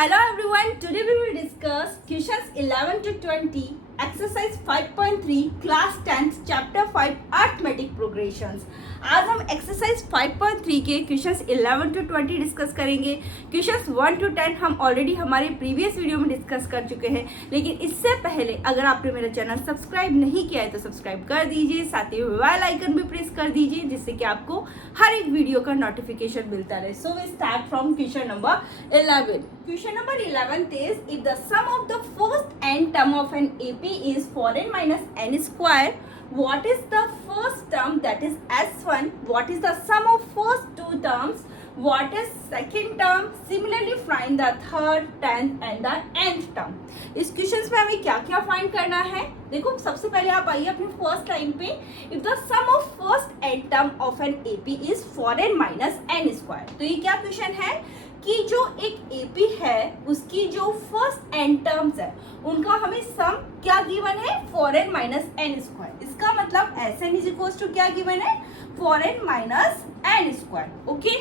Hello everyone, today we will discuss questions 11 to 20, exercise 5.3, class 10th, chapter 5, arithmetic progressions. आज हम exercise 5.3 के questions 11 to 20 discuss करेंगे. Questions 1 to 10 हम already हमारे previous video में discuss कर चुके हैं, लेकिन इससे पहले अगर आपने मेरा चैनल सब्सक्राइब नहीं किया है तो सब्सक्राइब कर दीजिए, साथ ही बेल आइकन भी प्रेस कर दीजिए जिससे कि आपको हर एक वीडियो का नोटिफिकेशन मिलता रहे. So we start from question number 11. Question number 11 is, if the sum of the first n term of an AP is 4n minus n square, what is the first term, that is S1, what is the sum of first two terms, what is second term, similarly find the third, 10th and the nth term. इस questions में हमें क्या क्या find करना है. देखो सबसे पहले आप आइए अपने फर्स्ट लाइन पे. If the sum of first n term of an AP is 4n minus n square. तो ये क्या क्वेश्चन है कि जो एक AP है उसकी जो फर्स्ट n टर्म्स है उनका हमें सम क्या गिवन है, 4n माइनस n स्क्वायर. इसका मतलब Sn इज इक्वल टू क्या गिवन है, 4n minus n square. Okay,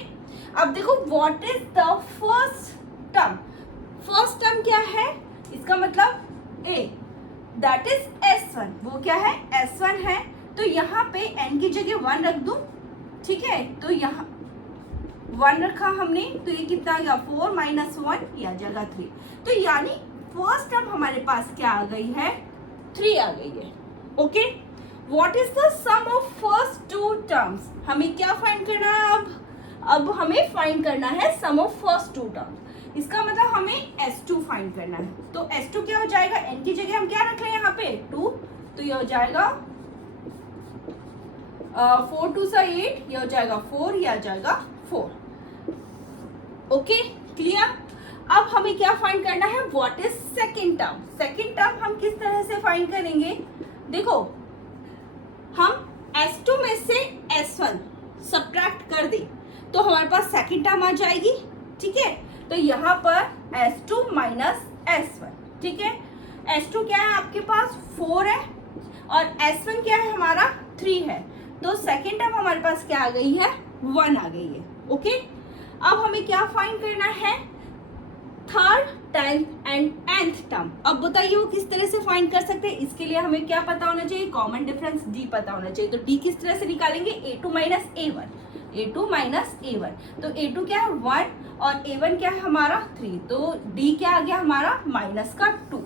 अब देखो what is the first term. First term क्या है, इसका मतलब A, दैट इज S1. वो क्या है, S1 है. तो यहाँ पे n की जगह 1 रख दूं, ठीक है. तो यहाँ 1 रखा हमने, तो ये कितना आ गया, 4 माइनस 1, या जगह 3. तो यानी फर्स्ट टर्म हमारे पास क्या आ गई है, 3 आ गई है. Okay, what is the sum of first two terms. हमें क्या फाइंड करना है अब हमें फाइंड करना है सम ऑफ फर्स्ट टू टर्म्स. इसका मतलब हमें S2 फाइंड करना है. तो S2 क्या हो जाएगा, n की जगह हम क्या रख रहे हैं यहाँ पे 2, तो ये हो जाएगा 4 2 सा 8, ये हो जाएगा 4, ये आ जाएगा 4. Okay, clear. अब हमें क्या फाइंड करना है, what is second term. Second term हम किस तरह से फाइंड करेंगे, देखो हम S2 में से S1 सब्ट्रैक्ट कर दें तो हमारे पास सेकेंड टर्म आ जाएगी. ठीक है, तो यहाँ पर S2 माइनस S1. ठीक है, S2 क्या है आपके पास, 4 है, और S1 क्या है हमारा, 3 है. तो सेकेंड टर्म हमारे पास क्या आ गई है, 1 आ गई है. ओके, अब हमें क्या फाइंड करना है, third, 10th and nth term. अब बताइए वो किस तरह से फाइंड कर सकते हैं. इसके लिए हमें क्या पता होना चाहिए, कॉमन डिफरेंस D पता होना चाहिए. तो D किस तरह से निकालेंगे, A2 minus A1, A2 minus A1. तो A2 क्या है 1 और A1 क्या है हमारा 3. तो D क्या आ गया हमारा, माइनस का 2.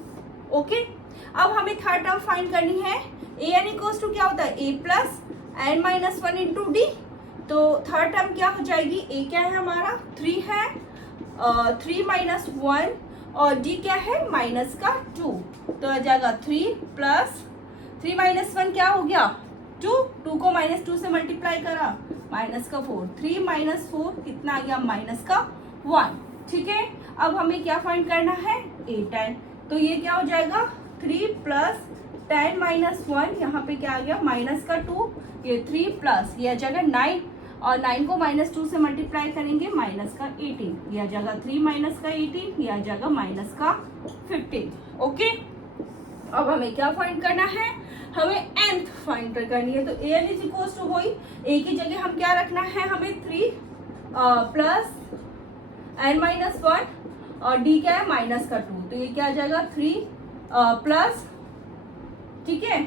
ओके, अब हमें थर्ड टर्म फाइंड करनी है. An इक्वल्स टू क्या होता है, A plus n minus 1 into D. तो थर्ड टर्म क्या हो जाएगी, A क्या है हमारा 3 है, 3 माइनस 1, और D क्या है माइनस का 2. तो आ जाएगा 3 प्लस 3 माइनस 1 क्या हो गया 2, 2 को माइनस 2 से मल्टीप्लाई करा, माइनस का 4, 3 माइनस 4 कितना आ गया, माइनस का 1. ठीक है, अब हमें क्या फाइंड करना है, A10. तो ये क्या हो जाएगा, 3 प्लस 10 माइनस 1, यहाँ पे क्या आ गया, माइनस का 2, ये 3 प्लस ये आ जाएगा 9, और 9 को माइनस 2 से मल्टीप्लाई करेंगे, माइनस का 18, ये आ जाएगा 3 माइनस का 18, ये आ जाएगा माइनस का 15. ओके, अब हमें क्या फाइंड करना है, हमें nth फाइंड करनी है. तो an इज इक्वल टू वही, a की जगह हम क्या रखना है, हमें 3 प्लस n माइनस 1, और d क्या है माइनस का 2. तो ये क्या आ जाएगा 3 प्लस, ठीक है,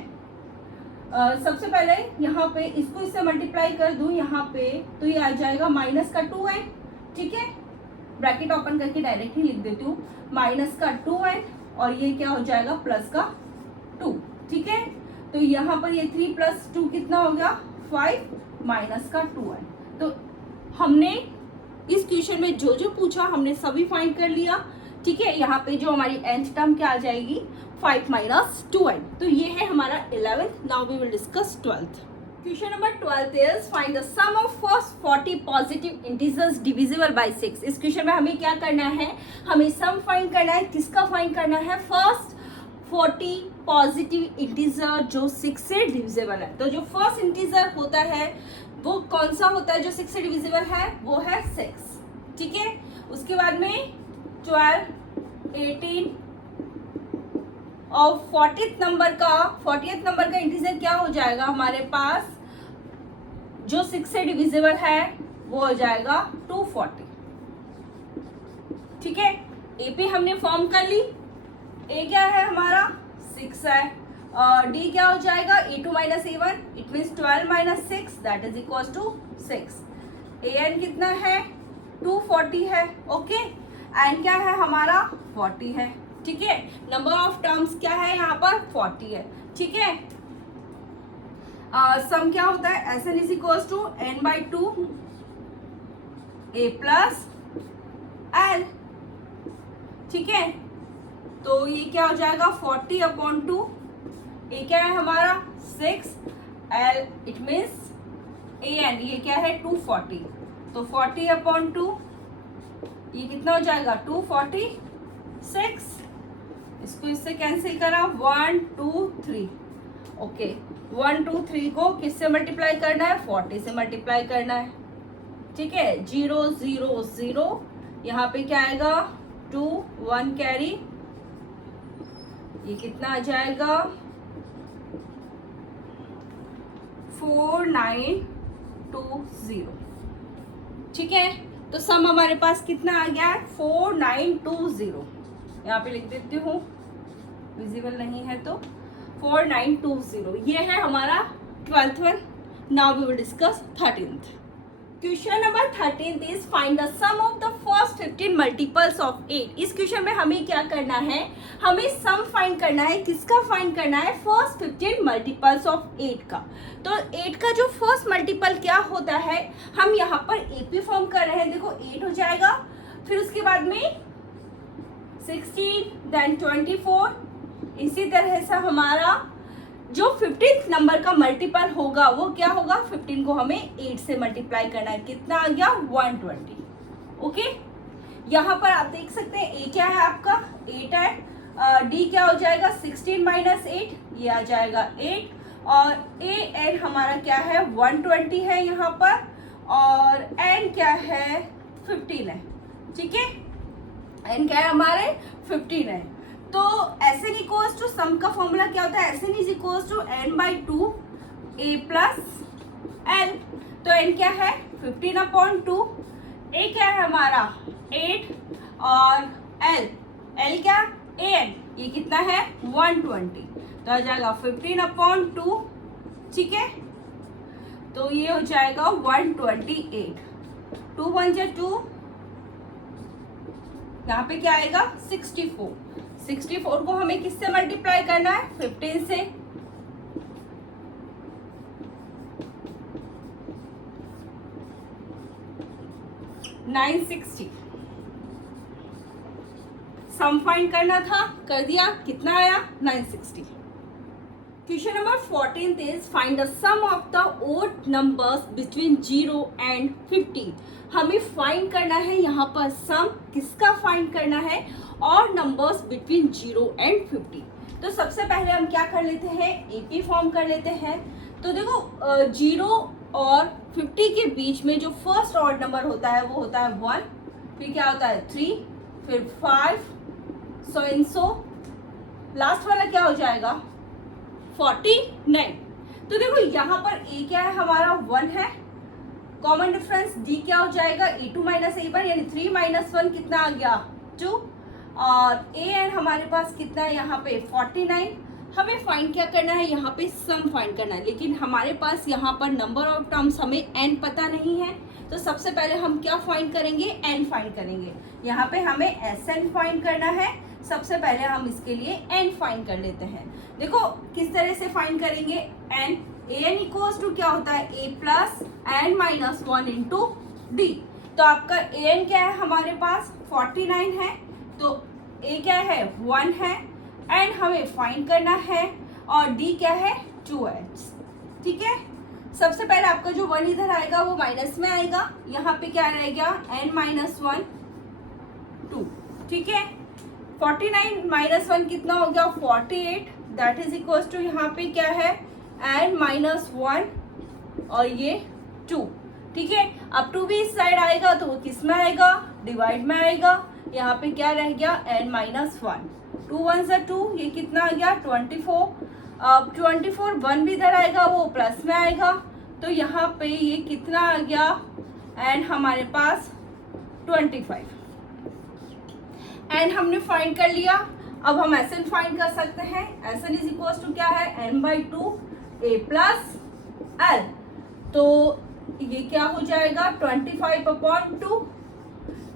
सबसे पहले यहाँ पे इसको इससे मल्टीप्लाई कर दूं यहाँ पे, तो ये आ जाएगा माइनस का 2n. ठीक है, ब्रैकेट ओपन करके डायरेक्ट ही लिख देती हूँ, माइनस का 2n, और ये क्या हो जाएगा प्लस का 2. ठीक है, तो यहाँ पर ये 3 प्लस 2 कितना हो गया 5, माइनस का 2n. तो हमने इस क्वेश्चन में जो जो पूछा हमने सभी फाइंड कर लिया. ठीक है, यहाँ पे जो हमारी nth टर्म क्या आ जाएगी, 5 माइनस 2n. तो ये है हमारा 11th. Now we will discuss 12th. Question number 12 is find the sum of first 40 positive integers divisible by 6. इस क्वेश्चन में हमें क्या करना है, हमें सम फाइंड करना है. किसका फाइंड करना है, फर्स्ट 40 पॉजिटिव इंटीजर जो 6 से डिविजिबल है. तो जो फर्स्ट इंटीजर होता है वो कौन सा होता है जो 6 से डिविजिबल है, वो है 6. ठीक है, उसके बाद में 12, 18 और 40th नंबर का इंटीजर क्या हो जाएगा हमारे पास, जो 6 से डिविजिबल है वो हो जाएगा 240. ठीक है, AP हमने फॉर्म कर ली, A क्या है हमारा 6 है, D क्या हो जाएगा A2 minus A1, it means 12 minus 6 that is equal to 6। AN कितना है 240 है, ओके। N क्या है हमारा 40 है, ठीक है। नंबर ऑफ टर्म्स क्या है यहाँ पर 40 है, ठीक है। सम क्या होता है SN is equal to N/2 A plus L, ठीक है। तो ये क्या हो जाएगा 40/2, A क्या है हमारा 6, L इट मीन्स AN ये क्या है 240, तो 40/2 ये कितना हो जाएगा 246। इसको इससे कैंसिल करा 1 2 3, ओके। 1 2 3 को किससे मल्टीप्लाई करना है 40 से मल्टीप्लाई करना है, ठीक है। 0 0 0 यहाँ पे क्या आएगा 2 1 कैरी, ये कितना आ जाएगा 4920, ठीक है। तो सम हमारे पास कितना आ गया है 4920, यहाँ पे लिख देती हूँ, विजिबल नहीं है तो 4920, ये है हमारा 12th one. Now we will discuss 13th। Question number 13th is find the sum of the first 15 multiples of 8। इस क्वेश्चन में हमें क्या करना है, हमें सम फाइंड करना है, किसका फाइंड करना है फर्स्ट 15 मल्टीपल्स ऑफ 8 का। तो 8 का जो फर्स्ट मल्टीपल क्या होता है, हम यहाँ पर AP फॉर्म कर रहे हैं, देखो 8 हो जाएगा, फिर उसके बाद में 16 देन 24, इसी तरह से हमारा जो 15th नंबर का मल्टीपल होगा वो क्या होगा 15 को हमें 8 से मल्टीप्लाई करना है, कितना आ गया 120, ओके। यहाँ पर आप देख सकते हैं A क्या है आपका 8 है, D क्या हो जाएगा 16 माइनस 8, ये आ जाएगा 8, और AN हमारा क्या है 120 है यहाँ पर, और N क्या है 15 है, ठीक है। N क्या है हमारे 15 है। तो SN इक्वल्स टू सम का फॉर्मूला क्या होता है, SN is equals to N/2 A plus L। तो N क्या है 15/2, A क्या है हमारा 8, और L क्या AN ये कितना है 120, तो आ जाएगा 15/2, ठीक है। तो ये हो जाएगा 128, 2 1 जा 2, यहाँ पे क्या आएगा 64। 64 को हमें किससे मल्टीप्लाई करना है 15 से, $960 सम फाइंड करना था, कर दिया, कितना आया 960। Question number 14th is find the sum of the odd numbers between 0 and 15। हमें फाइंड करना है यहाँ पर सम, किसका फाइंड करना है, और नंबर्स बिटवीन 0 and 50। तो सबसे पहले हम क्या कर लेते हैं AP फॉर्म कर लेते हैं। तो देखो 0 और 50 के बीच में जो फर्स्ट ऑड नंबर होता है वो होता है 1, फिर क्या होता है 3, फिर 5, सो इन सो, लास्ट वाला क्या हो जाएगा 49। तो देखो यहाँ पर A क्या है हमारा 1 है, कॉमन डिफरेंस D क्या हो जाएगा A2 माइनस A1, यानी 3 माइनस 1 कितना आ गया 2, और AN हमारे पास कितना है यहाँ पे 49। हमें फाइंड क्या करना है यहाँ पे सम फाइंड करना है, लेकिन हमारे पास यहाँ पर नंबर ऑफ टर्म्स हमें n पता नहीं है। तो सबसे पहले हम क्या फाइंड करेंगे n फाइंड करेंगे। यहाँ पे हमें SN फाइंड करना है, सबसे पहले हम इसके लिए n फाइंड कर लेते हैं। देखो किस तरह से फाइंड करेंगे n, AN इक्वल्स टू क्या होता है A plus n minus 1 into D। तो आपका AN क्या है हमारे पास 49 है, तो A क्या है 1 है, एंड हमें फाइंड करना है, और D क्या है 2 है, ठीक है। सबसे पहले आपका जो 1 इधर आएगा वो माइनस में आएगा, यहाँ पे क्या रहेगा n माइनस 1 2, ठीक है। 49 माइनस 1 कितना हो गया 48, दैट इज इक्वल टू यहाँ पे क्या है n माइनस 1 और ये 2, ठीक है। अब 2 भी इस साइड आएगा तो वो किस में आएगा डिवाइड में आएगा, यहाँ पे क्या रह गया n माइनस 1, 2 1 से 2, ये कितना आ गया 24। अब 24 1 भी इधर आएगा वो प्लस में आएगा, तो यहाँ पे ये कितना आ गया n हमारे पास 25। एन हमने फाइंड कर लिया। अब हम एस एन फाइंड कर सकते हैं। S N is equal to क्या है, N by two A plus L. तो ये क्या हो जाएगा 25/2।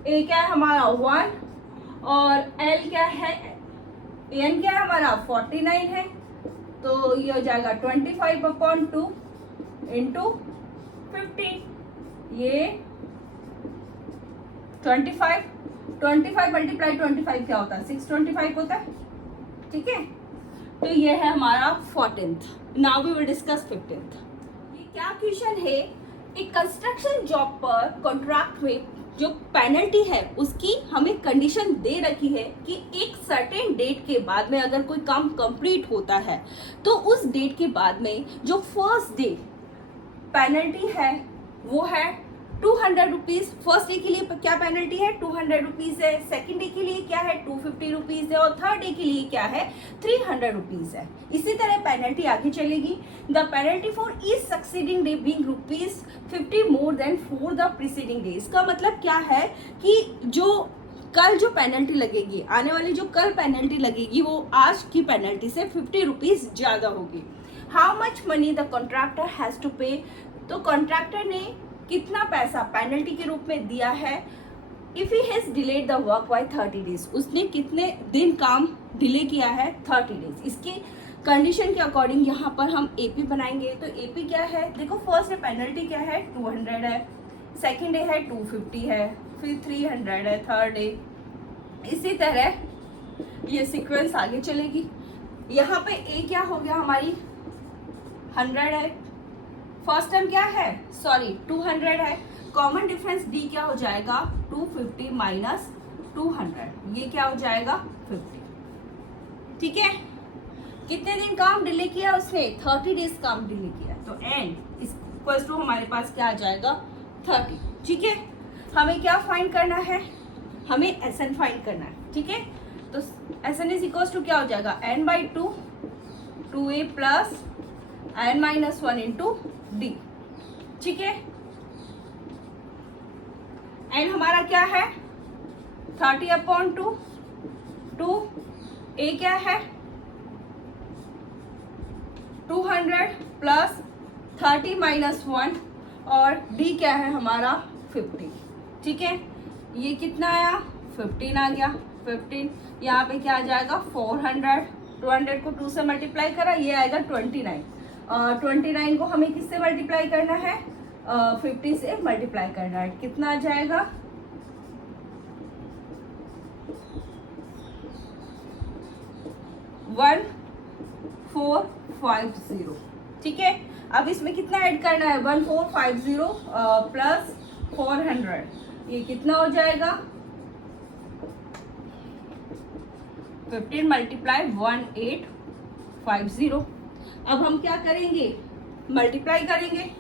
ए क्या है हमारा 1 और एल क्या है, एन क्या है हमारा 49 है। तो ये हो जाएगा 25/2 इंटू 15। ये 25 मल्टीप्लाई 25 क्या होता है 625 होता है। ठीक है, तो ये है हमारा 14th। Now we will discuss 15th। ये क्या क्वेश्चन है, एक कंस्ट्रक्शन जॉब पर कॉन्ट्रैक्ट में जो पेनल्टी है उसकी हमें कंडीशन दे रखी है कि एक सर्टेन डेट के बाद में अगर कोई काम कंप्लीट होता है तो उस डेट के बाद में जो फर्स्ट डे पेनल्टी है वो है 200 रुपीज। फर्स्ट डे के लिए क्या पेनल्टी है 200 रुपीज है, सेकेंड डे के लिए क्या है 250 रुपीज है और थर्ड डे के लिए क्या है 300 रुपीज है। इसी तरह पेनल्टी आगे चलेगी। The penalty for each succeeding day being ₹50 more than for the preceding day. इसका मतलब क्या है कि जो कल जो पेनल्टी लगेगी, आने वाली जो कल पेनल्टी लगेगी वो आज की पेनल्टी से 50 रुपीज ज्यादा होगी। How much money the contractor has to pay. तो कॉन्ट्रैक्टर ने कितना पैसा पेनल्टी के रूप में दिया है। If he has delayed the work by 30 days, उसने कितने दिन काम डिले किया है 30 डेज। इसके कंडीशन के अकॉर्डिंग यहाँ पर हम एपी बनाएंगे। तो एपी क्या है, देखो फर्स्ट पेनल्टी क्या है 200 है, सेकेंड डे है 250 है, फिर 300 है थर्ड डे। इसी तरह ये सीक्वेंस आगे चलेगी। यहाँ पे ए क्या हो गया हमारी 100 है, फर्स्ट टर्म क्या है 200 है। कॉमन डिफरेंस डी क्या हो जाएगा 250 माइनस 200, ये क्या हो जाएगा 50। ठीक है, कितने दिन काम डिले किया उसने 30 डेज काम डिले किया। तो एंड इक्वल्स टू हमारे पास क्या आ जाएगा 30। ठीक है, हमें क्या फाइंड करना है, हमें एस एन फाइंड करना है। ठीक है, तो S N is equals to क्या हो जाएगा N by 2 2a plus N minus 1 into D. ठीक है, एन हमारा क्या है 30/2, 2 ए क्या है 200 प्लस 30 माइनस 1 और डी क्या है हमारा 50। ठीक है, ये कितना आया 15 आ गया। 15 यहाँ पे क्या आ जाएगा 400, 200 को 2 से मल्टीप्लाई करा, ये आएगा 29। 29 को हमें किससे मल्टीप्लाई करना है 50 से मल्टीप्लाई करना है। कितना आ जाएगा 1450। ठीक है, अब इसमें कितना ऐड करना है 1450 प्लस 400, ये कितना हो जाएगा 15 मल्टीप्लाई 1850। अब हम क्या करेंगे मल्टीप्लाई करेंगे।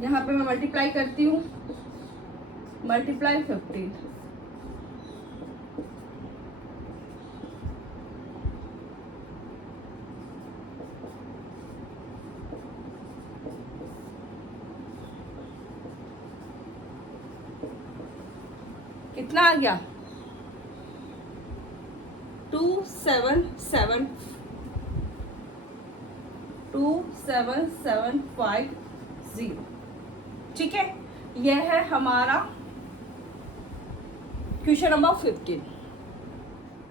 यहाँ पे मैं मल्टीप्लाई करती हूँ, मल्टीप्लाई 15। कितना आ गया 2750। ठीक है, यह है हमारा question number 15।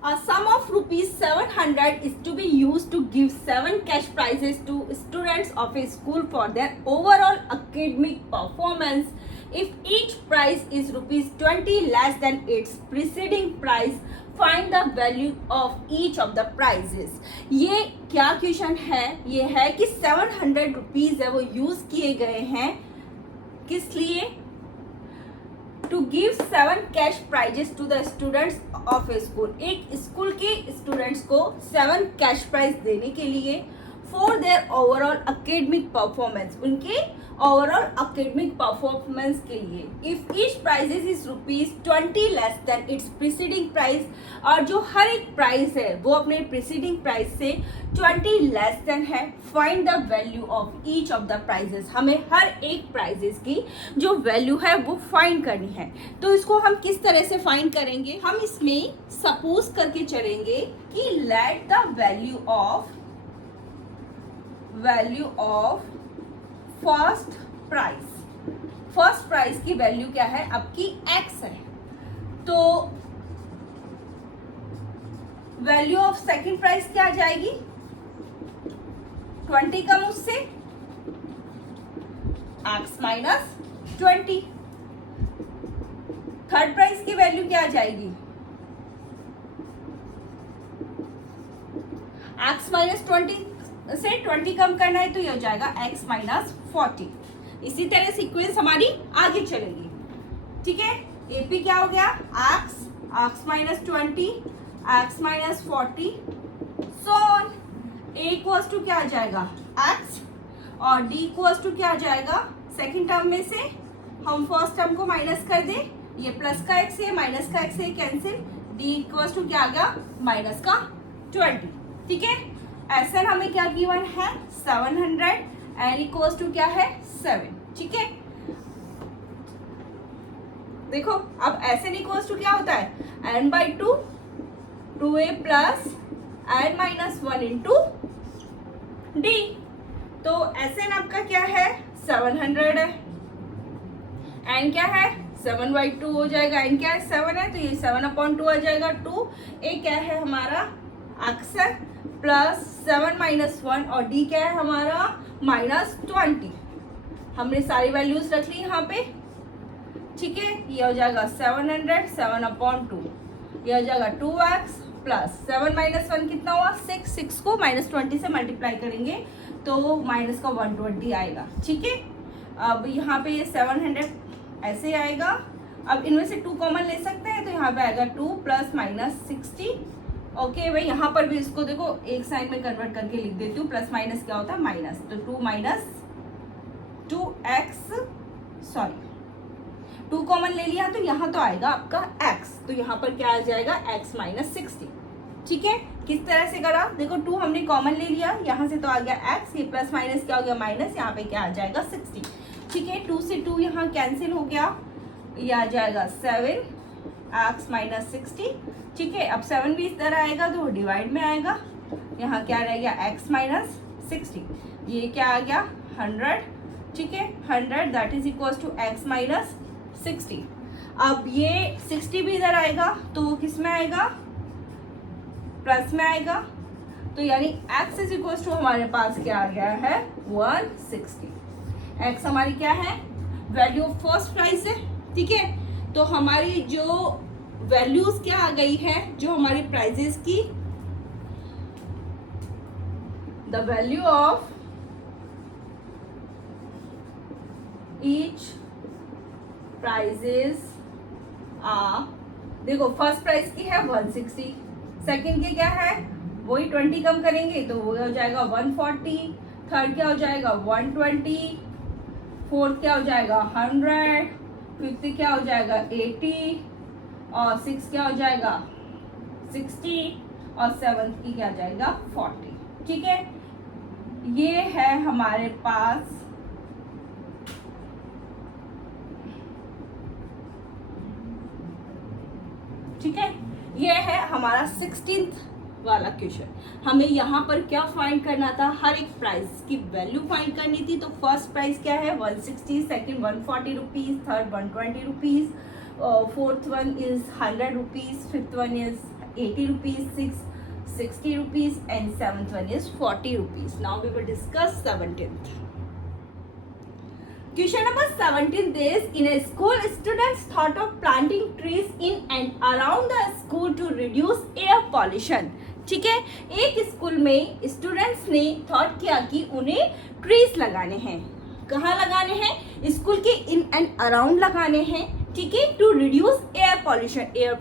A sum of ₹700 is to be used to give 7 cash prizes to students of a school for their overall academic performance. If each prize is ₹20 less than its preceding prize, find the value of each of the prizes. ये क्या question है, ये है कि 700 rupees है वो use किए गए हैं किस लिए, to give 7 cash prizes to the students of a school. एक स्कूल के स्टूडेंट्स को 7 कैश प्राइज देने के लिए for their overall academic performance, उनके ओवरऑल अकेडमिक परफॉर्मेंस के लिए। If each prizes is ₹20 less than its preceding price, और जो हर एक प्राइस है वो अपने प्रीसीडिंग प्राइस से 20 लेस देन है, find the value of each of the prizes. हमें हर एक प्राइजेस की जो वैल्यू है वो फाइंड करनी है। तो इसको हम किस तरह से फाइंड करेंगे, हम इसमें सपोज करके चलेंगे कि let the value of first price की वैल्यू क्या है, आपकी x है। तो वैल्यू ऑफ सेकंड प्राइस क्या आ जाएगी, 20 कम उससे x माइनस 20। थर्ड प्राइस की वैल्यू क्या आ जाएगी, x माइनस 20 से 20 कम करना है तो ये हो जाएगा x माइनस 40। इसी तरह सीक्वेंस हमारी आगे चलेगी। ठीक है, एपी क्या हो गया, x minus 20, x minus 40, so on. A equals to क्या आ जाएगा, x, और डी इक्वल्स टू क्या आ जाएगा, सेकेंड टर्म में से हम फर्स्ट टर्म को माइनस कर दें, ये प्लस का x है माइनस का x है कैंसिल, डी इक्वल्स टू क्या आ गया, माइनस का 20। ठीक है, एसएन हमें क्या गिवन है, 700, एन इक्वल्स टू क्या है, 7। ठीक है, देखो अब एसएन इक्वल्स टू क्या होता है, n/2 2a plus n minus 1 into D. तो एसएन आपका क्या है, 700 है, एन क्या है 7/2 हो जाएगा, एन क्या है 7 है तो ये 7/2 आ जाएगा 2। ए क्या है हमारा x है प्लस 7 माइनस 1, और डी क्या है हमारा माइनस 20। हमने सारी वैल्यूज रख ली यहाँ पे। ठीक है, ये हो जाएगा 700 7/2, ये हो जाएगा 2x प्लस 7 माइनस 1 कितना हुआ 6 को माइनस 20 से मल्टीप्लाई करेंगे तो माइनस का 120 आएगा। ठीक है, अब यहाँ पे ये 700 ऐसे आएगा। अब इनमें से 2 कॉमन ले सकते हैं तो यहाँ पे आएगा 2 प्लस माइनस 60। ओके भाई, यहाँ पर भी इसको देखो एक साइन में कन्वर्ट करके लिख देती हूँ, प्लस माइनस क्या होता है माइनस, तो 2 माइनस 2x, सॉरी 2 कॉमन ले लिया तो यहाँ तो आएगा आपका x, तो यहाँ पर क्या आ जाएगा x माइनस 60। ठीक है, किस तरह से करा, देखो 2 हमने कॉमन ले लिया, यहाँ से तो आ गया x, ये प्लस माइनस क्या हो गया माइनस, यहाँ पे क्या आ जाएगा 60। ठीक है, 2 से 2 यहाँ कैंसिल हो गया, ये आ जाएगा 7x माइनस 60। ठीक है, अब 7 भी इधर आएगा तो डिवाइड में आएगा, यहाँ क्या रह गया x माइनस 60, ये क्या आ गया 100। ठीक है, 100 that is equals to x minus 60। अब ये 60 भी इधर आएगा तो किस में आएगा, प्लस में आएगा, तो यानी x इज इक्वल्स टू हमारे पास क्या आ गया है 160। x हमारी क्या है, वैल्यू ऑफ फर्स्ट प्राइस है। ठीक है, तो हमारी जो वैल्यूज क्या आ गई है, जो हमारी प्राइजेस की, the value of each prizes देखो फर्स्ट प्राइस की है 160, सेकंड के क्या है वही 20 कम करेंगे तो वो हो जाएगा 140, थर्ड क्या हो जाएगा 120, फोर्थ क्या हो जाएगा 100, फिफ्थ क्या हो जाएगा 80, और 6 क्या हो जाएगा 60, और 7th की क्या हो जाएगा 40। ठीक है, ये है हमारे पास ठीक है, ये है हमारा 16th वाला क्वेश्चन। हमें यहाँ पर क्या फाइंड करना था, हर एक प्राइस की वैल्यू फाइंड करनी थी। तो फर्स्ट प्राइस क्या है 160, second 140 rupees, third 120 rupees, fourth one is 100 rupees, fifth one is 80 rupees, 60 rupees, and 7th one is 40 rupees. Now we will discuss 17th. Question number 17 is, in a school, students thought of planting trees in and around the school to reduce air pollution. ठीक है, एक school में students ने thought किया कि उन्हें trees लगाने हैं। कहाँ लगाने हैं, स्कूल के इन एंड अराउंड लगाने हैं। ठीक है, टू रिड्यूस एयर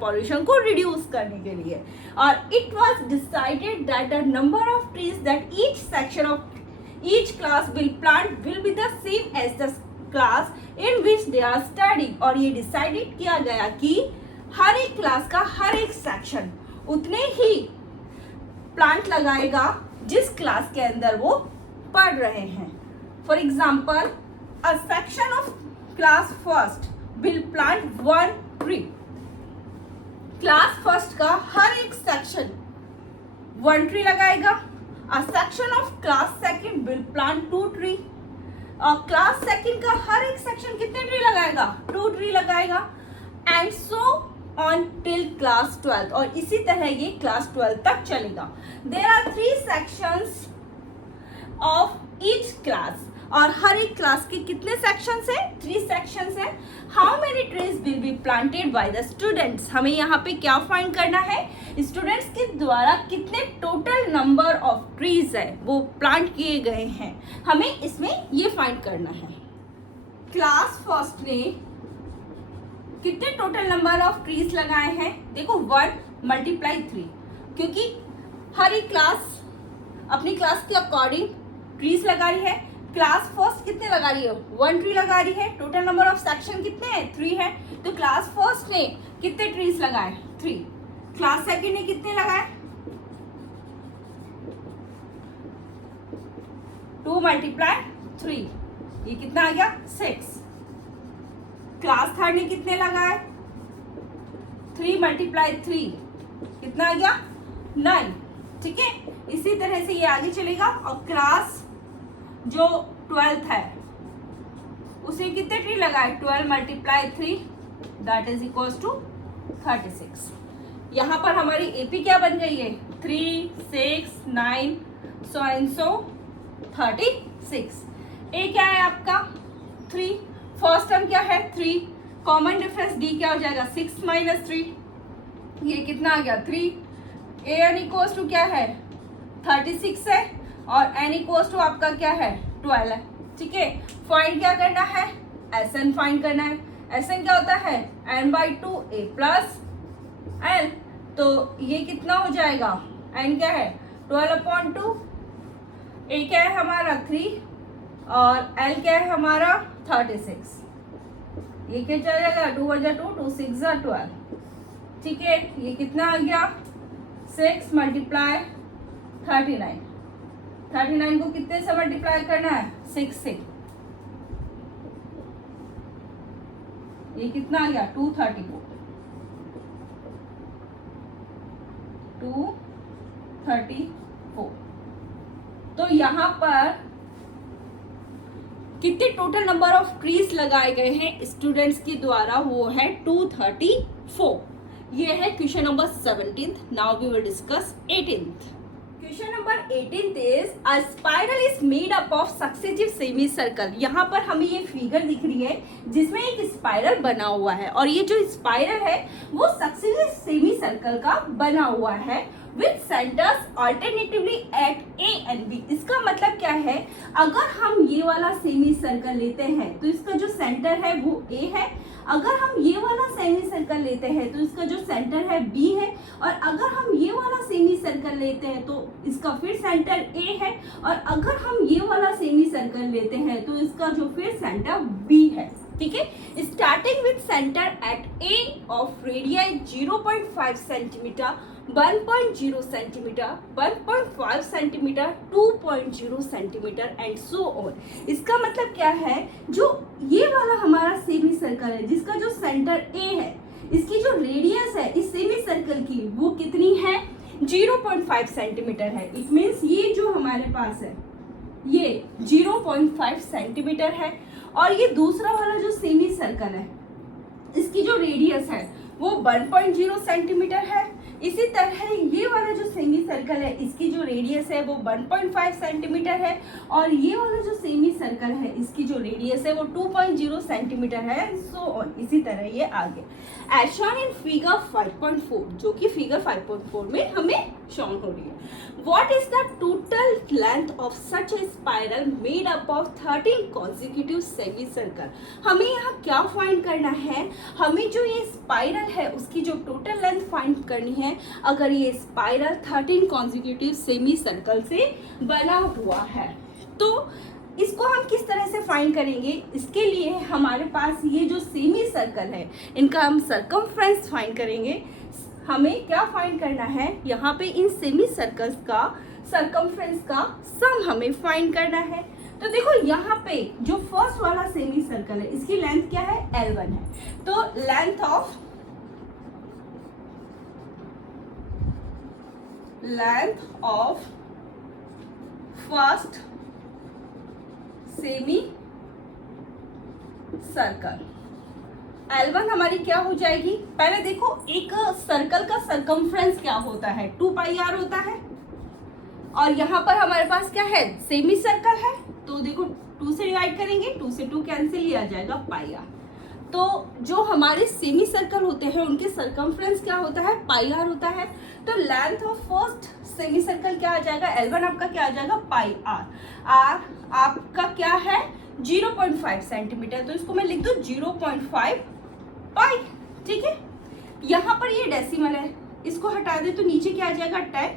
पॉल्यूशन को रिड्यूस करने के लिए। और it was decided that the number of trees that each section of each class will be the same as the class in which they are studying. और ये decided किया गया कि हर एक क्लास का हर एक सेक्शन उतने ही प्लांट लगाएगा जिस क्लास के अंदर वो पढ़ रहे हैं। For example, a section of class first will plant 1 tree. Class first का हर एक सेक्शन 1 ट्री लगाएगा। A section of class second will plant 2 tree. और क्लास सेकंड का हर एक सेक्शन कितने ट्री लगाएगा? 2 ट्री लगाएगा। And so on till class 12। और इसी तरह ये क्लास 12 तक चलेगा। There are 3 sections of each class. और हर एक क्लास के कितने सेक्शंस हैं? 3 सेक्शंस हैं। How many trees will be planted by the students. हमें यहाँ पे क्या फाइंड करना है? स्टूडेंट्स के द्वारा कितने टोटल नंबर ऑफ ट्रीज है वो प्लांट किए गए हैं, हमें इसमें ये फाइंड करना है। क्लास फर्स्ट ने कितने टोटल नंबर ऑफ ट्रीज लगाए हैं? देखो 1 × 3, क्योंकि हर एक क्लास अपनी क्लास के अकॉर्डिंग ट्रीज लगा रही है। क्लास फर्स्ट कितने लगा रही है? 1 ट्री लगा रही है। टोटल नंबर ऑफ सेक्शन कितने हैं? 3 है। तो क्लास फर्स्ट ने कितने ट्रीज लगाए? 3। क्लास सेकंड ने कितने लगाए? 2 × 3, ये कितना आ गया? 6। क्लास थर्ड ने कितने लगाए? 3 × 3, कितना आ गया? 9। ठीक है, इसी तरह से ये आगे चलेगा। और क्लास जो 12th है उसे कितने ट्री लगाए? 12 × 3, दैट इज इक्वल्स टू 36। यहाँ पर हमारी एपी क्या बन गई है? 3, 6, 9, सो एंड सो 36। ए क्या है आपका? 3। फर्स्ट टर्म क्या है? 3। कॉमन डिफरेंस डी क्या हो जाएगा? 6 - 3, ये कितना आ गया? 3। ए एन इक्वल्स टू क्या है? 36 है। और एन इक्वल्स टू आपका क्या है? 12 है। ठीक है, फाइंड क्या करना है? एस एन फाइंड करना है। एस एन क्या होता है? n/2 a + l। तो ये कितना हो जाएगा? n क्या है? 12/2। a क्या है हमारा? 3। और l क्या है हमारा? 36। ये क्या चल जाएगा? 2 × 2, 2 × 6 = 12। ठीक है, ये कितना आ गया? 6 × 39। 39 को कितने से मल्टीप्लाई करना है? 6 से। ये कितना आ गया? 234। 234। तो यहाँ पर कितने टोटल नंबर ऑफ ट्रीज लगाए गए हैं स्टूडेंट्स के द्वारा? वो है 234। ये है question number 17th। Now we will discuss 18th। Question number 18th is a spiral is made up of successive semi circle. यहाँ पर हमें ये फिगर दिख रही है जिसमें एक स्पाइरल बना हुआ है। और ये जो स्पाइरल है वो सक्सेसिव सेमी सर्कल का बना हुआ है with centres alternatively at A and B. इसका मतलब क्या है? अगर हम ये वाला सेमी सर्कल लेते हैं तो इसका जो सेंटर है वो ए है। अगर हम ये वाला सेमी सर्कल लेते हैं तो इसका जो सेंटर है बी है। और अगर हम ये वाला सेमी सर्कल लेते हैं तो इसका फिर सेंटर ए है। और अगर हम ये वाला सेमी सर्कल लेते हैं तो इसका जो फिर सेंटर बी है। ठीक है, starting with centre at A of radius 0.5 centimetre, 1.0 centimetre, 1.5 centimetre, 2.0 centimetre and so on. इसका मतलब क्या है? जो ये वाला हमारा सेमी सर्कल है जिसका जो सेंटर ए है, इसकी जो रेडियस है इस सेमी सर्कल की वो कितनी है? 0.5 सेंटीमीटर है। इट मीन्स ये जो हमारे पास है ये 0.5 सेंटीमीटर है। और ये दूसरा वाला जो सेमी सर्कल है इसकी जो रेडियस है वो 1.0 सेंटीमीटर है। इसी तरह ये वाला जो सेमी सर्कल है इसकी जो रेडियस है वो 1.5 सेंटीमीटर है। और ये वाला जो सेमी सर्कल है इसकी जो रेडियस है वो 2.0 सेंटीमीटर है। सो ऑन, इसी तरह ये आगे एज शोन इन फिगर 5.4, जो कि फिगर 5.4 में हमें शोन हो रही है। What is the total length of such a spiral made up of 13 consecutive semicircle? हमें यहाँ क्या फाइंड करना है? हमें जो ये स्पाइरल है उसकी जो टोटल लेंथ फाइंड करनी है अगर ये स्पाइरल 13 consecutive सेमी सर्कल से बना हुआ है। तो इसको हम किस तरह से फाइंड करेंगे, इसके लिए हमारे पास ये जो सेमी सर्कल है इनका हम सरकमफ्रेंस फाइंड करेंगे। हमें क्या फाइंड करना है, यहाँ पे इन सेमी सर्कल्स का सरकमफ्रेंस का सम हमें फाइंड करना है। तो देखो यहाँ पे जो फर्स्ट वाला सेमी सर्कल है इसकी लेंथ क्या है, L1 है। तो length of first semi circle L1 हमारी क्या हो जाएगी, पहले देखो एक सर्कल का सरकमफ्रेंस क्या होता है, 2πr होता है, और यहाँ पर हमारे पास क्या है, सेमी सर्कल है। तो देखो 2 से डिवाइड करेंगे, 2 से 2 कैंसिल, ही आ जाएगा πr। तो जो हमारे सेमी सर्कल होते हैं उनके सरकमफ्रेंस क्या होता है, πr होता है। तो length of first semi circle क्या आ जाएगा, L1 आपका क्या आ जाएगा, πr। r आपका क्या है 0.5 सेंटीमीटर, तो इसको मैं लिख दूं 0.5 पाई। ठीक है, यहाँ पर ये डेसिमल है, इसको हटा दे तो नीचे क्या आ जाएगा 10,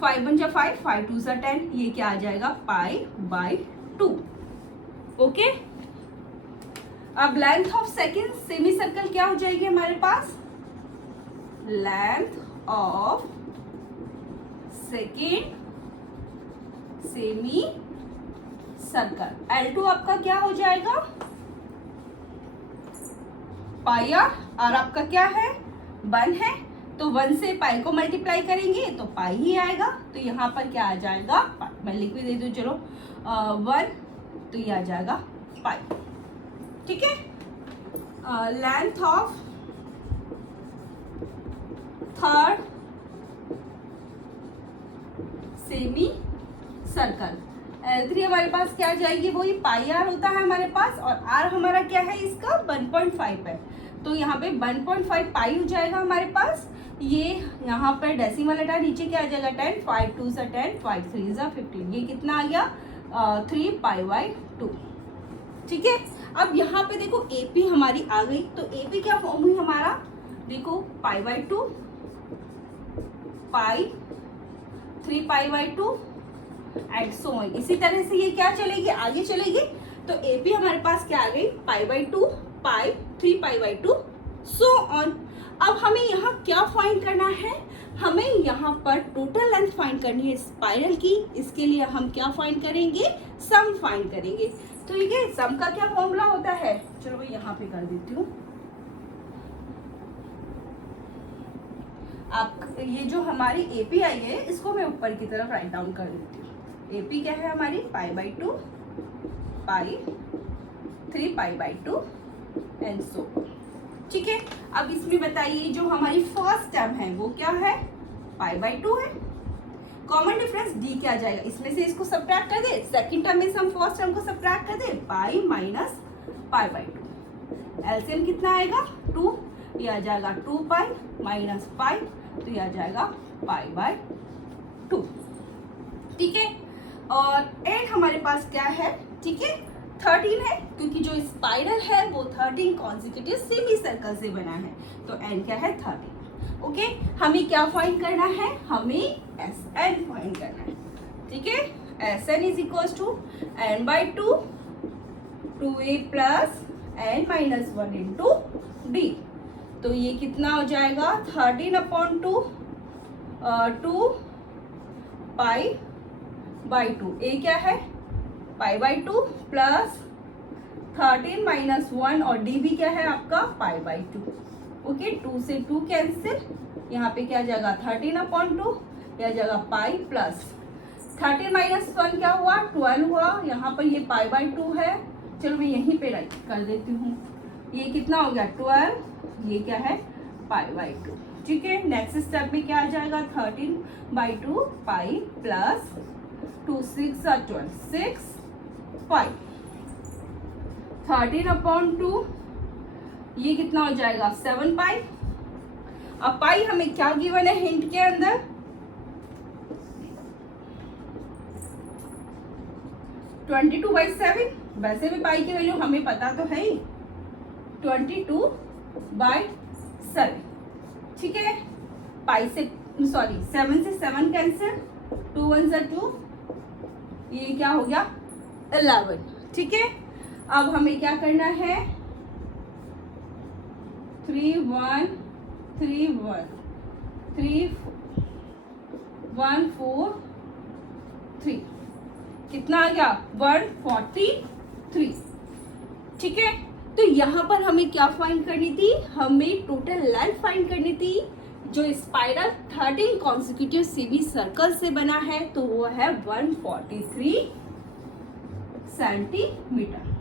5 1 जा 5, 5 2 जा 10, ये क्या आ जाएगा π/2। ओके, अब length of second semi circle क्या हो जाएगी हमारे पास, length of second semi circle L2 आपका क्या हो जाएगा πr, और आपका क्या है 1 है, तो 1 से पाई को मल्टीप्लाई करेंगे तो पाई ही आएगा। तो यहाँ पर क्या आ जाएगा, मैं लिख भी दे दूँ, चलो 1, तो ये आ जाएगा पाई। ठीक है, length of third semi circle L3 हमारे पास क्या आ जाएगी, वही πr होता है हमारे पास, और r हमारा क्या है इसका 1.5 है, तो यहाँ पे 1.5 पाई हो जाएगा हमारे पास। ये यहाँ पर डेसिमल हटा, नीचे क्या आ जाएगा 10, 5 2 जा 10, 5 3 जा 15, ये कितना आ गया 3π/2। ठीक है, अब यहाँ पे देखो AP हमारी आ गई, तो AP क्या फॉर्म हुई हमारा, देखो π/2 पाई 3π/2 एंड सो ऑन। इसी तरह से ये क्या चलेगी, आगे चलेगी। तो AP हमारे पास क्या आ गई π/2 पाई 3π/2 सो ऑन। अब हमें यहाँ क्या फाइंड करना है, हमें यहाँ पर टोटल लेंथ फाइंड करनी है स्पाइरल की। इसके लिए हम क्या फाइंड करेंगे, सम फाइंड करेंगे। तो ठीक है, सम का क्या फॉर्मूला होता है, चलो मैं यहाँ पे कर देती हूँ। आप ये जो हमारी AP आई है इसको मैं ऊपर की तरफ राइट डाउन कर देती हूँ। AP क्या है हमारी π/2 पाई 3π/2 एंड सो। ठीक है, अब इसमें बताइए जो हमारी फर्स्ट टर्म है वो क्या है, π/2 है। कॉमन डिफरेंस D क्या आ जाएगा, इसमें से इसको सब्ट्रैक्ट कर दे, सेकंड टर्म में से हम फर्स्ट टर्म को सब्ट्रैक्ट कर दे, पाई माइनस π/2। एलसीएम कितना आएगा 2, ये आ जाएगा 2π माइनस पाई, तो ये आ जाएगा π/2। ठीक है, और एंड हमारे पास क्या है, ठीक है 13 है, क्योंकि जो स्पाइरल है वो 13 कॉन्सेक्यूटिव सेमी सर्कल से बना है, तो एन क्या है 13। ओके, हमें क्या फाइंड करना है, हमें SN फाइंड करना है। ठीक है, SN is equal to n/2 2a plus n minus 1 into d। तो ये कितना हो जाएगा 13/2 2π/2। a क्या है π/2 प्लस 13 माइनस 1 और d भी क्या है आपका π/2। ओके, 2 से 2 कैंसिल, यहाँ पे क्या आ जाएगा 13/2, यह जाएगा पाई प्लस 13 माइनस 1 क्या हुआ 12 हुआ, यहाँ पर ये π/2 है। चलो मैं यहीं पे राइट कर देती हूँ, ये कितना हो गया 12, ये क्या है π/2। ठीक है, नेक्स्ट स्टेप में क्या आ जाएगा 13/2 पाई प्लस 2 6 12 6 5 13/2, ये कितना हो जाएगा 7 पाई। अब पाई हमें क्या गिवन है हिंट के अंदर, 22/7। वैसे भी पाई की वैल्यू हमें पता तो है ही 22/7। ठीक है, पाई से सॉरी 7 से 7 कैंसिल, 2 1 2, ये क्या हो गया 11। ठीक है, अब हमें क्या करना है, 3 1 3 1 3 1 4 3, कितना आ गया 143। ठीक है, तो यहाँ पर हमें क्या फाइंड करनी थी, हमें टोटल लेंथ फाइंड करनी थी जो स्पाइरल 13 कॉन्सिक्यूटिव सेमी सर्कल से बना है, तो वो है 143 सेंटीमीटर।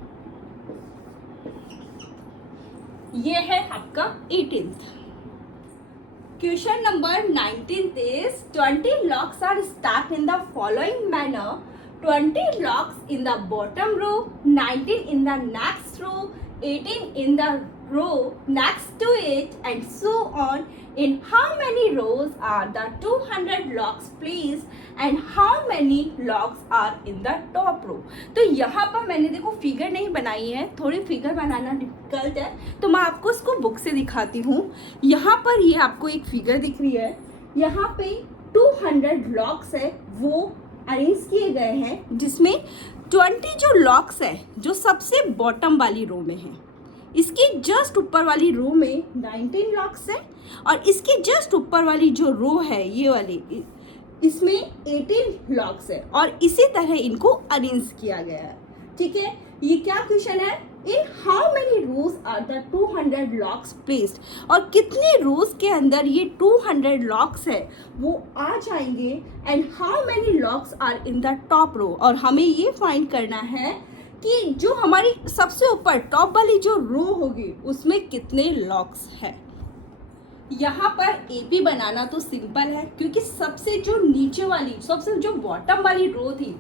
ये है आपका 18th। Question number 19th is 20 locks are stacked in the following manner. 20 locks in the bottom row, 19 in the next row, 18 in the row next to it, and so on. In how many rows are the 200 locks placed, and how many locks are in the top row? तो यहाँ पर मैंने देखो figure नहीं बनाई है, थोड़ी figure बनाना difficult है, तो मैं आपको इसको बुक से दिखाती हूँ। यहाँ पर ये आपको एक फिगर दिख रही है, यहाँ पे 200 लॉक्स है वो अरेंज किए गए हैं, जिसमें 20 जो लॉक्स है जो सबसे बॉटम वाली रो में है, इसके जस्ट ऊपर वाली रो में 19 लॉक्स है, और इसके जस्ट ऊपर वाली जो रो है ये वाली, इसमें 18 लॉक्स है, और इसी तरह इनको अरेंज किया गया है। ठीक है, ये क्या क्वेश्चन है, in how many rows are the 200 logs placed, और कितने रोज के अंदर ये 200 लॉक्स है वो आ जाएंगे, and how many logs are in the top row, और हमें ये फाइंड करना है कि जो हमारी सबसे ऊपर टॉप वाली जो रो होगी उसमें कितने लॉक्स है। यहाँ पर एपी बनाना तो सिंपल है, क्योंकि सबसे जो नीचे वाली, सबसे जो बॉटम वाली रो थी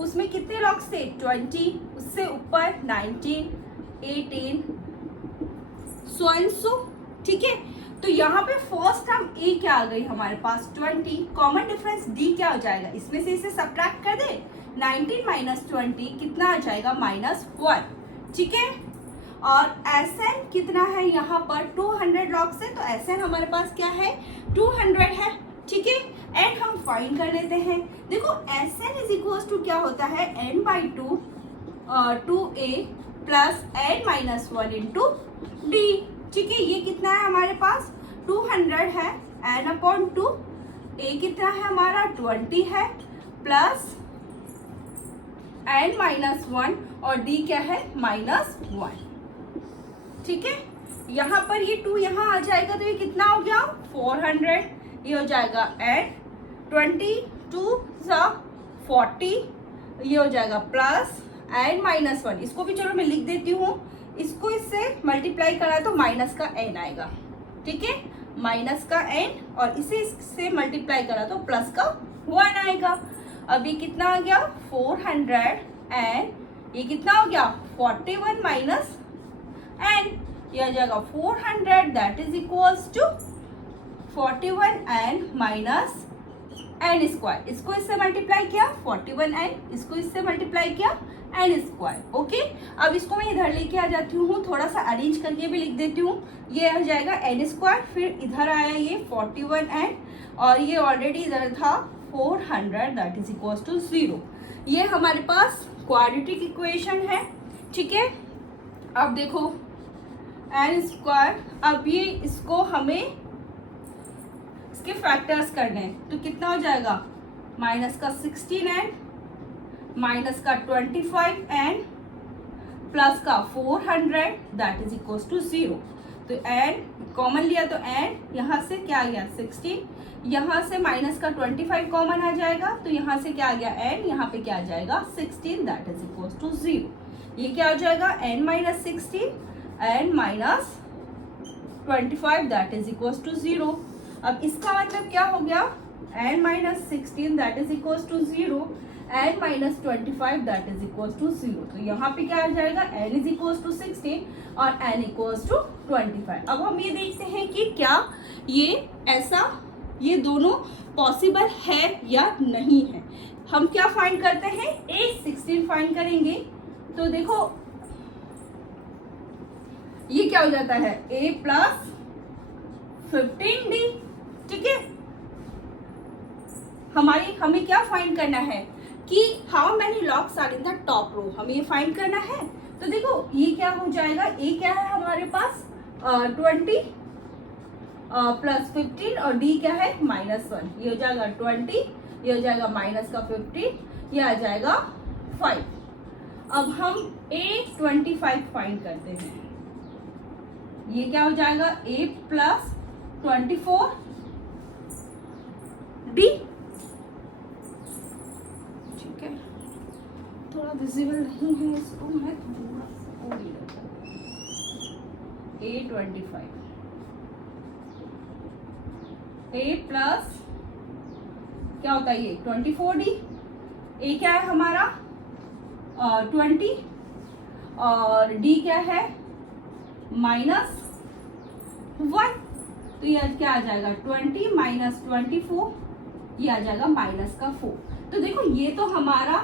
उसमें कितने लॉक्स थे 20, उससे ऊपर 19, 18, सो एंड सो। ठीक है, तो यहाँ पे फर्स्ट टर्म ए क्या आ गई हमारे पास 20, कॉमन डिफरेंस डी क्या हो जाएगा, इसमें से इसे सब्ट्रैक्ट कर दे, 19 माइनस 20 कितना आ जाएगा -1। ठीक है, और एसएन कितना है, यहाँ पर 200 लॉक्स है, तो एसएन हमारे पास क्या है 200 है। ठीक है, एंड हम फाइंड कर लेते हैं। देखो एसएन इज इक्वल टू क्या होता है n/2 2a plus n-1 into D. ठीक है, ये कितना है हमारे पास 200 है, n/2, a कितना है हमारा 20 है, प्लस n-1, और d क्या है -1। ठीक है, यहाँ पर ये 2 यहाँ आ जाएगा, तो ये कितना हो गया 400, ये हो जाएगा n 22 40, ये हो जाएगा प्लस n-1, इसको भी चलो मैं लिख देती हूँ, इसको इससे मल्टीप्लाई करा तो माइनस का n आएगा। ठीक है, माइनस का n, और इसे इससे मल्टीप्लाई करा तो प्लस का 1 आएगा। अभी कितना आ गया 400, एंड ये कितना हो गया 41 माइनस n, ये आ जाएगा 400, that is equals to 41 n minus n square, इसको इससे मल्टीप्लाई किया 41 n, इसको इससे मल्टीप्लाई किया n स्क्वायर। ओके, अब इसको मैं इधर लेके आ जाती हूँ, थोड़ा सा अरेंज करके भी लिख देती हूँ। ये आ जाएगा n स्क्वायर, फिर इधर आया ये 41 n, और ये ऑलरेडी इधर था 400, दैट इज इक्वल्स टू 0। ये हमारे पास क्वाड्रेटिक इक्वेशन है। ठीक है, अब देखो n स्क्वायर, अब ये इसको हमें इसके फैक्टर्स करने हैं, तो कितना हो जाएगा माइनस का 16n, माइनस का 25n, प्लस का 400, दैट इज इक्वल्स टू 0। तो n कॉमन लिया तो n यहाँ से क्या आ गया 16, यहाँ से माइनस का 25 कॉमन आ जाएगा, तो यहाँ से क्या आ गया n, यहाँ पे क्या आ जाएगा 16, दैट इज इक्वल्स टू 0। ये क्या हो जाएगा n minus 16, n minus 25, that is equals to 0। अब इसका मतलब क्या हो गया n minus 16, that is equals to 0, n minus 25, that is equals to 0। तो यहाँ पे क्या आ जाएगा n इज इक्वल्स टू 16 और n इक्वल्स टू 25। अब हम ये देखते हैं कि क्या ये ऐसा, ये दोनों पॉसिबल है या नहीं है। हम क्या फाइंड करते हैं, a16 फाइंड करेंगे, तो देखो ये क्या हो जाता है a प्लस 15d। ठीक है, हमें क्या फाइंड करना है कि how many logs are in the top row, हमें ये फाइंड करना है। तो देखो ये क्या हो जाएगा, ए क्या है हमारे पास 20 प्लस 15 और डी क्या है -1, ये हो जाएगा 20, ये हो जाएगा माइनस का 15, ये आ जाएगा 5। अब हम A25 फाइंड करते हैं। ये क्या हो जाएगा A प्लस 24 डी, ठीक है, थोड़ा विजिबल नहीं है इसको मैं थोड़ा सा A25 A प्लस क्या होता है ये 24 डी, ए क्या है हमारा 20 और डी क्या है -1, तो ये क्या आ जाएगा 20 माइनस 24, ये आ जाएगा -4। तो देखो ये तो हमारा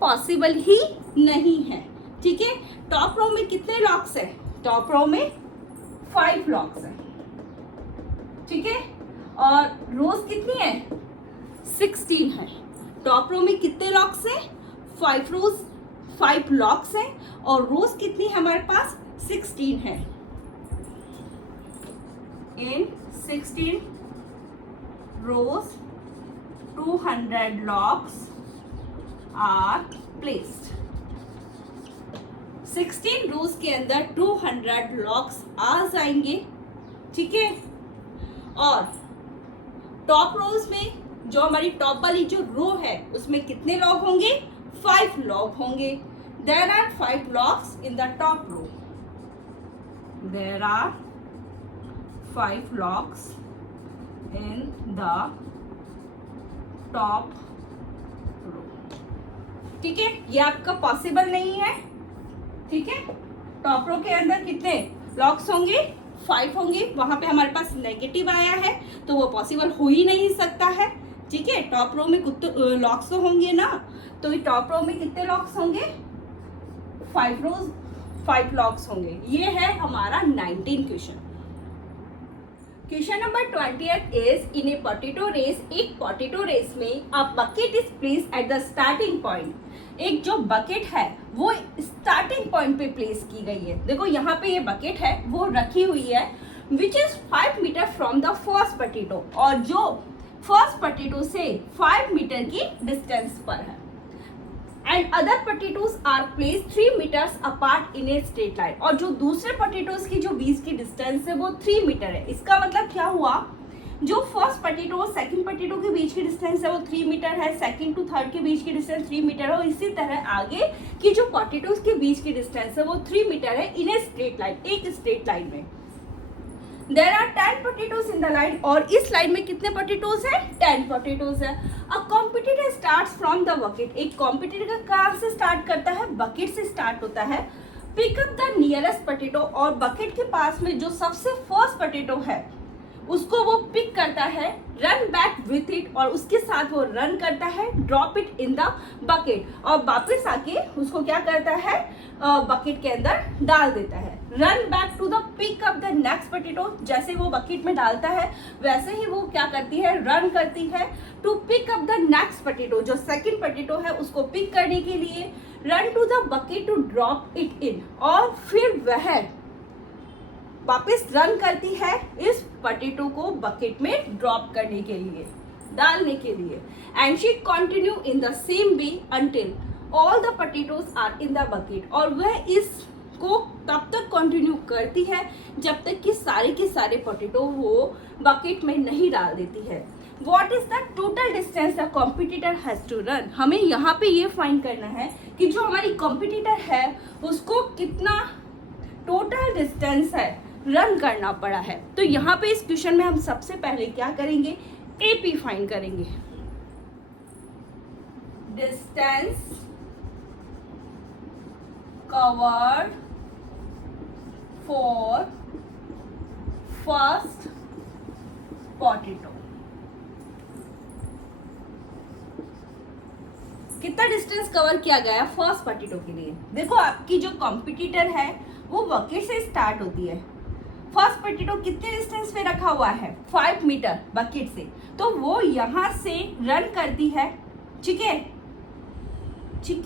पॉसिबल ही नहीं है, ठीक है। टॉप रो में कितने लॉक्स है, टॉप रो में 5 लॉक्स है, ठीक है, और रोज कितनी है 16 है। टॉप रो में कितने लॉक्स है 5 लॉक्स है और रोज कितनी है हमारे पास 16 है। इन 16 rows 200 locks are placed। 16 rows के अंदर 200 लॉक्स आ जाएंगे, ठीक है। और टॉप रोज में जो हमारी टॉप वाली जो रो है उसमें कितने लॉक होंगे 5 लॉक होंगे। There are 5 logs in the top row, there are 5 logs in the top row, ठीक है। ये आपका पॉसिबल नहीं है, ठीक है। टॉप रो के अंदर कितने लॉक्स होंगे 5 होंगे, वहां पे हमारे पास नेगेटिव आया है तो वो पॉसिबल हो ही नहीं सकता है, ठीक है। टॉप रो में कितने लॉक्स तो होंगे ना, तो टॉप रो में कितने लॉक्स होंगे 5 लॉक्स होंगे। ये है हमारा 19 question. Question number 20 is in a potato race. एक पोटैटो रेस में a bucket is place at the starting point. एक जो बकेट है वो स्टार्टिंग पॉइंट पे प्लेस की गई है। देखो यहाँ पे ये बकेट है वो रखी हुई है which is 5 metre from the first potato, और जो फर्स्ट पोटैटो से 5 मीटर की डिस्टेंस पर है। And other potatoes are place 3 metres apart in a straight line, और जो दूसरे पोटैटोज की जो बीच की डिस्टेंस है वो 3 मीटर है। इसका मतलब क्या हुआ, जो फर्स्ट पोटैटो और सेकंड पोटैटो के बीच की डिस्टेंस है वो 3 मीटर है, सेकंड टू थर्ड के बीच की डिस्टेंस 3 मीटर है, और इसी तरह आगे की जो पोटैटोज के बीच की डिस्टेंस है वो 3 मीटर है इन ए स्ट्रेट लाइन, एक स्ट्रेट लाइन में। There are 10 potatoes in the line, और इस लाइन में कितने पोटैटोज है 10 पोटैटोज है। अ competitor starts from the bucket. एक कॉम्पिटिटर कहाँ से स्टार्ट करता है, बकेट से स्टार्ट होता है। Pick up the nearest potato, और बकेट के पास में जो सबसे फर्स्ट पोटैटो है उसको वो पिक करता है, रन बैक विथ इट, और उसके साथ वो रन करता है, drop it in the bucket, और वापस आके उसको क्या करता है बकेट के अंदर डाल देता है। Run back to the pick up the next potato, जैसे वो बकेट में डालता है वैसे ही वो क्या करती है रन करती है to pick up the next potato, जो सेकंड पोटैटो है उसको पिक करने के लिए, run to the bucket to drop it in, और फिर वह वापस रन करती है इस पोटैटो को बकेट में ड्रॉप करने के लिए, डालने के लिए। And she continue in the same way until all the potatoes are in the bucket, और वह इसको तब तक कंटिन्यू करती है जब तक कि सारे के सारे पोटैटो वो बकेट में नहीं डाल देती है। What is the total distance the competitor has to run? हमें यहाँ पे ये फाइंड करना है कि जो हमारी कॉम्पिटिटर है उसको कितना टोटल डिस्टेंस है रन करना पड़ा है। तो यहाँ पे इस क्वेश्चन में हम सबसे पहले क्या करेंगे, एपी फाइंड करेंगे, distance covered for first potato. कितना डिस्टेंस कवर किया गया फर्स्ट पोटैटो के लिए। देखो आपकी जो कॉम्पिटिटर है वो बकेट से स्टार्ट होती है। फर्स्ट पोटैटो कितने डिस्टेंस पे रखा हुआ है 5 मीटर बकेट से, तो वो यहाँ से रन करती है, ठीक है। ठीक,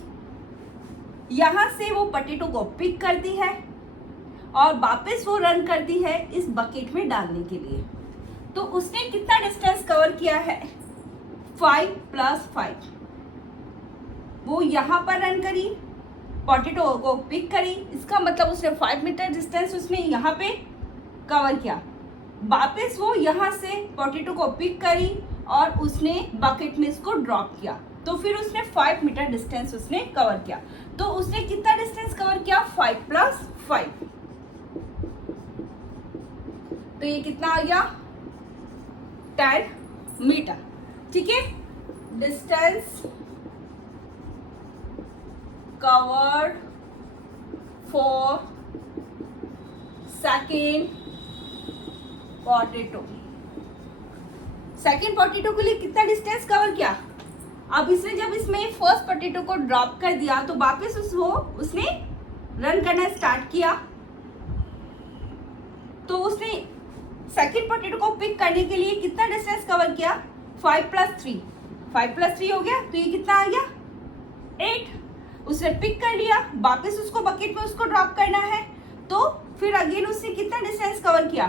यहां से वो पोटैटो को पिक करती है और वापस वो रन करती है इस बकेट में डालने के लिए। तो उसने कितना डिस्टेंस कवर किया है? 5 + 5। वो यहां पर रन करी, पोटैटो को पिक करी, इसका मतलब उसने 5 मीटर डिस्टेंस उसने यहाँ पे कवर किया। वापस वो यहाँ से पोटैटो को पिक करी और उसने बकेट में इसको ड्रॉप किया, तो फिर उसने 5 मीटर डिस्टेंस उसने कवर किया। तो उसने कितना डिस्टेंस कवर किया? 5 + 5। तो ये कितना आ गया? 10 मीटर। ठीक है, distance covered for second potato. Second potato के लिए कितना डिस्टेंस कवर किया? अब इसने जब इसमें फर्स्ट पोटैटो को ड्रॉप कर दिया तो वापस उसने रन करना स्टार्ट किया, तो उसने सेकेंड पोटैटो को पिक करने के लिए कितना डिस्टेंस कवर किया? 5 + 3। 5 + 3 हो गया, तो ये कितना आ गया? 8। उसने पिक कर लिया, वापस उसको बकेट में उसको ड्रॉप करना है, तो फिर अगेन उसने कितना डिस्टेंस कवर किया?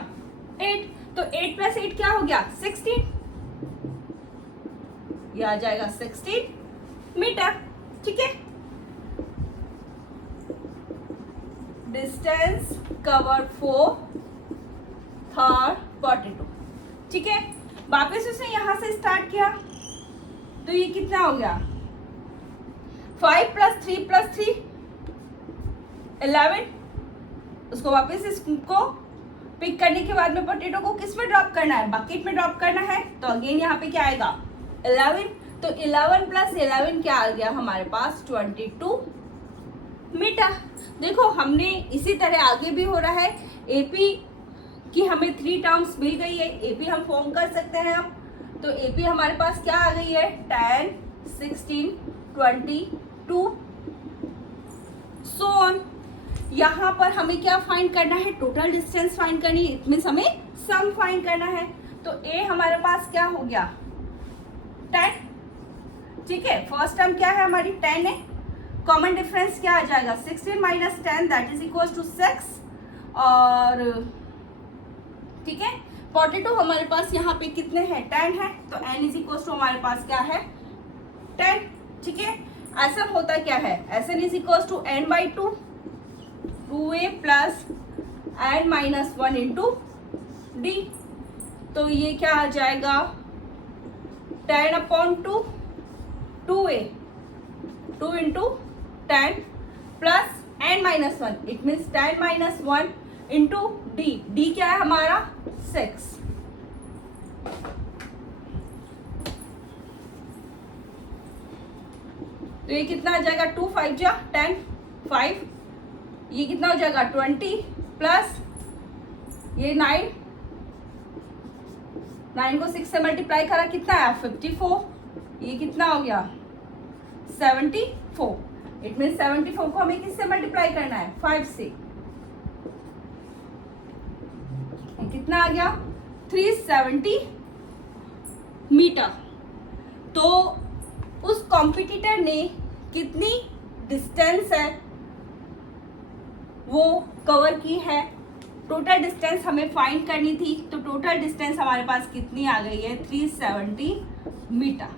8। तो 8 + 8 क्या हो गया? 16। ये आ जाएगा 16 मीटर। ठीक है, distance cover for third potato. ठीक है, वापस उसने यहां से स्टार्ट किया, तो ये कितना हो गया? 5 + 3 + 3 11। उसको वापस इसको पिक करने के बाद में पोटैटो को किस में ड्रॉप करना है? बकेट में ड्रॉप करना है, तो अगेन यहाँ पे क्या आएगा? 11। तो 11 + 11 क्या आ गया हमारे पास? 22 मीटर। देखो, हमने इसी तरह आगे भी हो रहा है। एपी की हमें 3 टर्म्स मिल गई है, एपी हम फॉर्म कर सकते हैं अब। तो एपी हमारे पास क्या आ गई है? 10, 16, 22 सो ऑन। यहाँ पर हमें क्या फाइंड करना है? टोटल डिस्टेंस फाइंड करनी है, इसमें हमें सम फाइंड करना है। तो ए हमारे पास क्या हो गया? 10। ठीक है, फर्स्ट टर्म क्या है हमारी? 10 है। कॉमन डिफरेंस क्या आ जाएगा? 16 - 10 दैट इज इक्वल टू 6। और ठीक है, पोटैटो हमारे पास यहाँ पे कितने हैं? 10 है, तो n इज इक्वल टू हमारे पास क्या है? 10। ठीक है, ऐसा होता क्या है? Sn is equal to n/2, 2a + n - 1 × d। तो ये क्या आ जाएगा? 10/2, 2a, 2 × 10 + n - 1, it means 10 - 1 × d। d क्या है हमारा? 6। तो ये कितना आ जाएगा? 2 × 5 = 10, 5। ये कितना हो जाएगा? 20 प्लस ये 9, 9 को 6 से मल्टीप्लाई करा, कितना आया? 54। ये कितना हो गया? 74। इट मीन 74 को हमें किससे मल्टीप्लाई करना है? 5 से। कितना आ गया? 370 मीटर। तो उस कॉम्पिटिटर ने कितनी डिस्टेंस है वो कवर की है? टोटल डिस्टेंस हमें फाइंड करनी थी, तो टोटल डिस्टेंस हमारे पास कितनी आ गई है? 370 मीटर।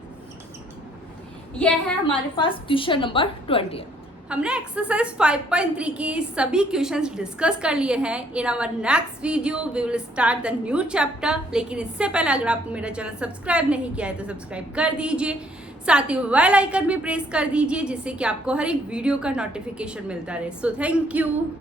यह है हमारे पास क्वेश्चन नंबर 20। हमने एक्सरसाइज 5.3 की सभी क्वेश्चंस डिस्कस कर लिए हैं। In our next video we will start the new chapter. लेकिन इससे पहले अगर आपने मेरा चैनल सब्सक्राइब नहीं किया है तो सब्सक्राइब कर दीजिए, साथ ही बेल आइकन भी प्रेस कर दीजिए, जिससे कि आपको हर एक वीडियो का नोटिफिकेशन मिलता रहे। So thank you.